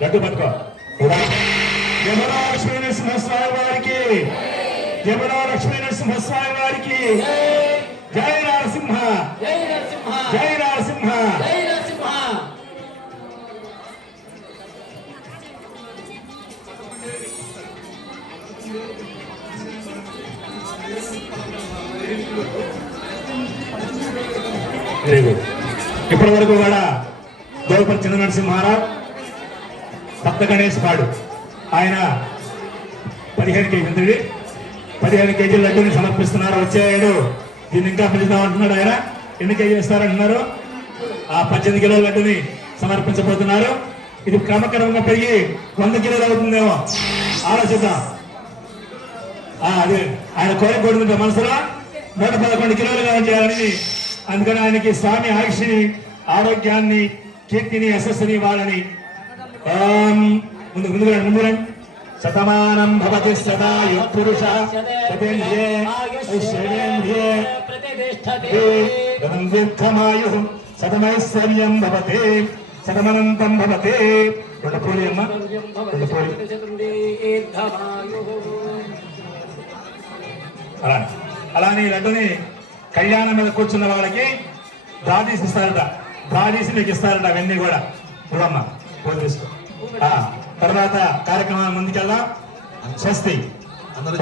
లడ్డు పట్టుకో. యమునా లక్ష్మీ నరసింహస్వామి వారికి, యమునా లక్ష్మీ నరసింహస్వామి వారికి జై నరసింహ, జై నరసింహ, జై నరసింహ, జై నరసింహ. Very good. ఇప్పటి వరకు కూడా దోపల్లి చిన్న నరసింహారావు భక్త గణేష్ పాడు ఆయన 15 కేజీలు 15 కేజీల లడ్డూని సమర్పిస్తున్నారు. వచ్చేవాడు దీన్ని ఇంకా పెంచుదామంటున్నాడు ఆయన. ఎన్ని కేజీలు ఇస్తారంటున్నారు? ఆ 18 కిలోల లడ్డుని సమర్పించబోతున్నారు. ఇది క్రమక్రమంగా పెరిగి 100 కిలోలు అవుతుందేమో, ఆలోచిద్దాం. అదే ఆయన కోరిక కొడుతుంటే మనసులో 111 కిలోలుగా చేయాలని. అందుకని ఆయనకి స్వామి ఆయుష్ని, ఆరోగ్యాన్ని, కీర్తిని, యశస్సుని ఇవ్వాలని. ముందు శతమానం భవతి సదాయు పురుష దీర్ఘమాయు శతమైశ్వర్యం భవతే శతమనంతం భవతే. రెండు పూలి అమ్మ, రెండు పూలి. అలానే లడ్డుని కళ్యాణం మీద కూర్చున్న వాళ్ళకి బ్రాదీస్ ఇస్తారట, బ్రాదీస్ మీకు ఇస్తారట. అవన్నీ కూడా చూడమ్మా, ఫోన్ తీసుకో. తర్వాత కార్యక్రమాన్ని ముందుకెళ్దాం. స్వస్తి.